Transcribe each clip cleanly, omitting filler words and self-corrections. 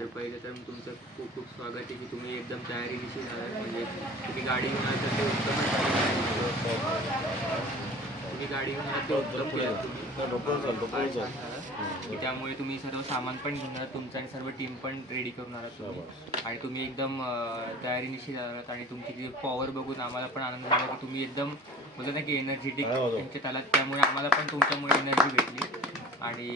तर पहिले तर तुमचं खूप खूप स्वागत आहे की तुम्ही एकदम तयारीनिशी झालात. म्हणजे तुम्ही गाडी घेऊन आलात तर ते उत्तमच तुम्ही गाडी घेऊन आलात ते उत्तम केलं तुम्ही. फार छान झालं की त्यामुळे तुम्ही सर्व सामान पण घेऊन आलात तुमचं आणि सर्व टीम पण रेडी करून आलात तुम्ही. आणि तुम्ही एकदम तयारीनिशी झालात आणि तुमची जी पॉवर बघून आम्हाला पण आनंद झाला की तुम्ही एकदम बोलतो ना की एनर्जेटिक ह्यांच्यात आलात. त्यामुळे आम्हाला पण तुमच्यामुळे एनर्जी भेटली. आणि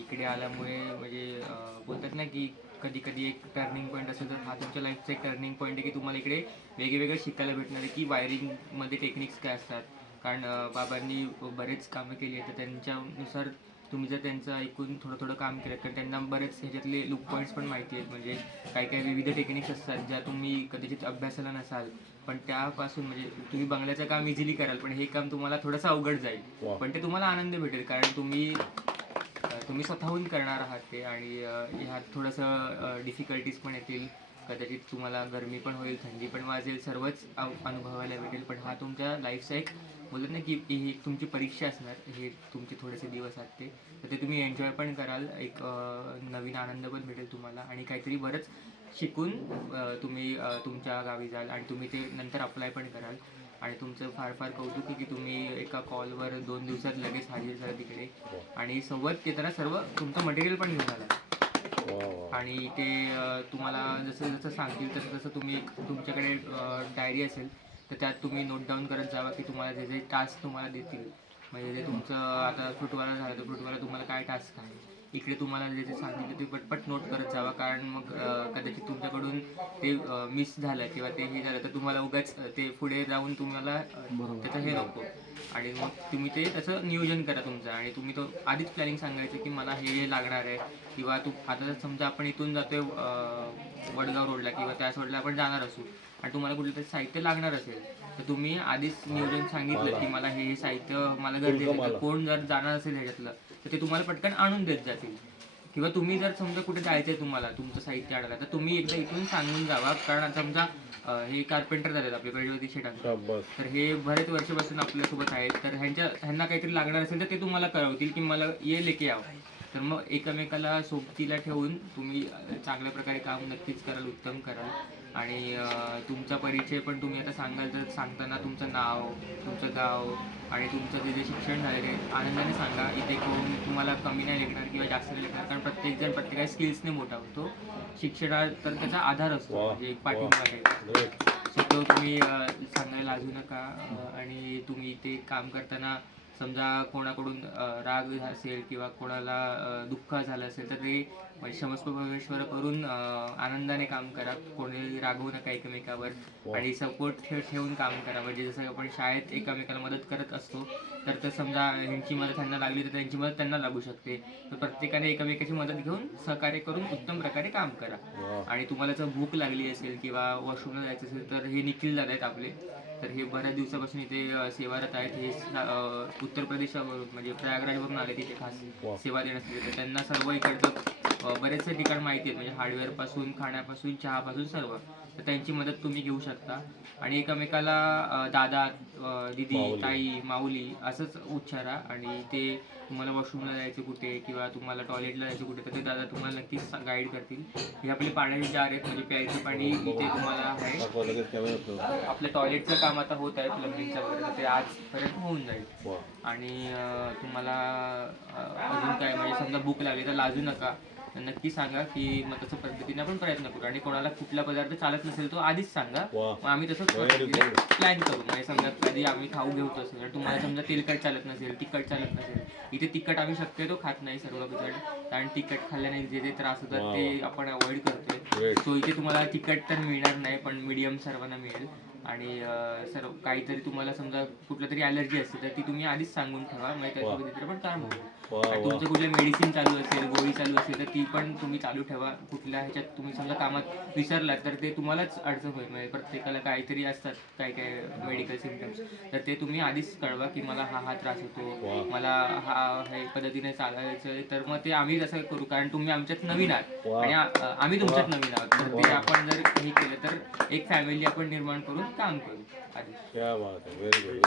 इकडे आल्यामुळे म्हणजे बोलतात ना की कधी कधी एक टर्निंग पॉईंट असेल तर हा तुमच्या लाईफचा एक टर्निंग पॉईंट आहे की तुम्हाला इकडे वेगवेगळं शिकायला भेटणार आहे की वायरिंगमध्ये टेक्निक्स काय असतात. कारण बाबांनी बरेच कामं केली आहेत तर त्यांच्यानुसार तुम्ही जर त्यांचं ऐकून थोडं थोडं काम केलं तर त्यांना बरेच ह्याच्यातले लुक पॉईंट्स पण माहिती आहेत. म्हणजे काही काही विविध टेक्निक्स असतात ज्या तुम्ही कदाचित अभ्यासाला नसाल पण त्यापासून म्हणजे तुम्ही बंगल्याचं काम इझिली कराल पण हे काम तुम्हाला थोडंसं अवघड जाईल पण ते तुम्हाला आनंद भेटेल कारण तुम्ही स्वतःहून करणार आहात ते. आणि ह्यात थोडंसं डिफिकल्टीज पण येतील. कदाचित तुम्हाला गरमी पण होईल, थंडी पण वाजेल, सर्वच अनुभवायला भेटेल. पण हा तुमच्या लाईफचा एक बोलत ना की ही तुमची परीक्षा असणार. हे तुमचे थोडेसे दिवस आहेत ते तर ते तुम्ही एन्जॉय पण कराल. एक नवीन आनंद पण भेटेल तुम्हाला आणि काहीतरी बरंच शिकून तुम्ही तुमच्या गावी जाल आणि तुम्ही ते नंतर अप्लाय पण कराल. आणि तुमचं फार फार कौतुक आहे की तुम्ही एका कॉलवर 2 दिवसात लगेच हाजीर झाला तिकडे आणि सोबत येताना सर्व तुमचं मटेरियल पण घेऊन आला. आणि ते तुम्हाला जसं जसं सांगतील तसं तसं तुम्ही तुमच्याकडे डायरी असेल तर त्यात तुम्ही नोट डाऊन करत जावा की तुम्हाला जे जे टास्क तुम्हाला देतील. म्हणजे जे तुमचं आता फ्रूटवाला झालं तर फ्रूटवाला तुम्हाला काय टास्क आहे इकडे तुम्हाला जे जे सांगितलं ते पटपट नोट करत जावा. कारण मग कदाचित तुमच्याकडून ते मिस झालं किंवा ते हे झालं तर तुम्हाला उगाच ते पुढे जाऊन तुम्हाला त्याचं हे नको. आणि मग तुम्ही ते त्याचं नियोजन करा तुमचं आणि तुम्ही तो आधीच प्लॅनिंग सांगायचं की मला हे लागणार आहे. किंवा तू आता समजा आपण इथून जातोय वडगाव रोडला किंवा त्या रोडला आपण जाणार असू आणि तुम्हाला कुठलं तरी साहित्य लागणार असेल तर तुम्ही आधीच नियोजन सांगितलं की मला हे साहित्य मला गरजेचं आहे. कोण जर जाणार असेल ह्याच्यातलं तर ते तुम्हाला पटकन आणून देत जातील. किंवा तुम्ही जर समजा कुठे जायचं आहे तुम्हाला तुमचं साहित्य आणायला तर तुम्ही एकदा इथून सांगून जावा. कारण समजा हे कार्पेंटर झालेत आपले प्रज्वती शेटांचं तर हे बरेच वर्षापासून आपल्यासोबत आहेत तर ह्यांना काहीतरी लागणार असेल तर ते तुम्हाला कळवतील की मला ये लेके यावं. तर मग एकमेकाला सोबतीला ठेवून तुम्ही चांगल्या प्रकारे काम नक्कीच कराल, उत्तम कराल. आणि तुमचा परिचय पण तुम्ही आता सांगाल तर सांगताना तुमचं नाव, तुमचं गाव आणि तुमचं जे जे शिक्षण झालेलं आहे आनंदाने सांगा. इथे कोण तुम्हाला कमी नाही लेखणार किंवा जास्त नाही लेखणार. कारण प्रत्येकजण प्रत्येकाच्या स्किल्सने मोठा होतो. शिक्षणात तर त्याचा आधार असतो म्हणजे एक पाठिंबा आहे. सो तो तुम्ही सांगायला लाजू नका. आणि तुम्ही ते काम करताना समजा कोणाकडून राग असेल किंवा कोणाला दुःख झालं असेल तर ते क्षमस्व करून आनंदाने काम करा. कोणी रागवू नका एकमेकावर. आणि सपोर्ट ठेवून काम करा. म्हणजे जसं आपण शाळेत एकमेकाला मदत करत असतो तर समजा ह्यांची मदत ह्यांना लागली तर त्यांची मदत त्यांना लागू शकते. तर प्रत्येकाने एकमेकाची मदत घेऊन सहकार्य करून उत्तम प्रकारे काम करा. आणि तुम्हाला जर भूक लागली असेल किंवा वॉशरूमला जायचं असेल तर हे निखिल दादा आहेत आपले. तर हे बऱ्याच दिवसापासून इथे सेवारत आहेत. हे उत्तर प्रदेशावरून म्हणजे प्रयागराजवरून आले तिथे खास सेवा देण्यासाठी. तर त्यांना सर्व इकडचं बरेचसे ठिकाण माहिती आहेत म्हणजे हार्डवेअरपासून खाण्यापासून चहापासून सर्व. तर त्यांची मदत तुम्ही घेऊ शकता. आणि एकमेकाला दादा, दिदी, ताई, माऊली असंच उच्चारा. आणि ते तुम्हाला वॉशरूमला जायचं कुठे किंवा तुम्हाला टॉयलेटला जायचं कुठे तर ते दादा तुम्हाला नक्कीच गाईड करतील. हे आपले पाण्याचे जार आहेत म्हणजे प्यायचं पाणी इथे तुम्हाला आहे. आपलं टॉयलेटचं काम आता होत आहे प्लंबिंगचं वगैरे तर ते आजपर्यंत होऊन जाईल. आणि तुम्हाला अजून काय म्हणजे समजा भूक लागली तर लाजू नका. नक्की सांगा की मग तसं पद्धतीने आपण प्रयत्न करू. आणि कोणाला कुठला पदार्थ चालत नसेल तो आधीच सांगा. मग आम्ही तसंच प्लॅन करू. म्हणजे समजा कधी आम्ही खाऊ घेऊत असेल तर तुम्हाला समजा तेलकट चालत नसेल, तिखट चालत नसेल. इथे तिखट आम्ही शक्यतो खात नाही सर्व जण. कारण तिखट खाल्ल्याने जे जे त्रास होतात ते आपण अवॉइड करतोय. सो इथे तुम्हाला तिखट तर मिळणार नाही पण मीडियम सर्वांना मिळेल. आणि सर्व काहीतरी तुम्हाला समजा कुठलं तरी ॲलर्जी असते तर ती तुम्ही आधीच सांगून ठेवा. म्हणजे त्या पद्धतीने पण काम होईल. आणि तुमचं कुठलं मेडिसिन चालू असेल, गोळी चालू असेल तर ती पण तुम्ही चालू ठेवा. कुठल्या ह्याच्यात तुम्ही समजा कामात विसरलात तर ते तुम्हालाच अडचण होईल. म्हणजे प्रत्येकाला काहीतरी असतात काय काय मेडिकल सिम्टम्स तर ते तुम्ही आधीच कळवा की मला हा त्रास होतो, मला हे पद्धतीने चालायचं आहे. तर मग ते आम्ही तसं करू कारण तुम्ही आमच्यात नवीन आहात आणि आम्ही तुमच्यात नवीन आहोत. तर ते आपण जर हे केलं तर एक फॅमिली आपण निर्माण करून काम करू.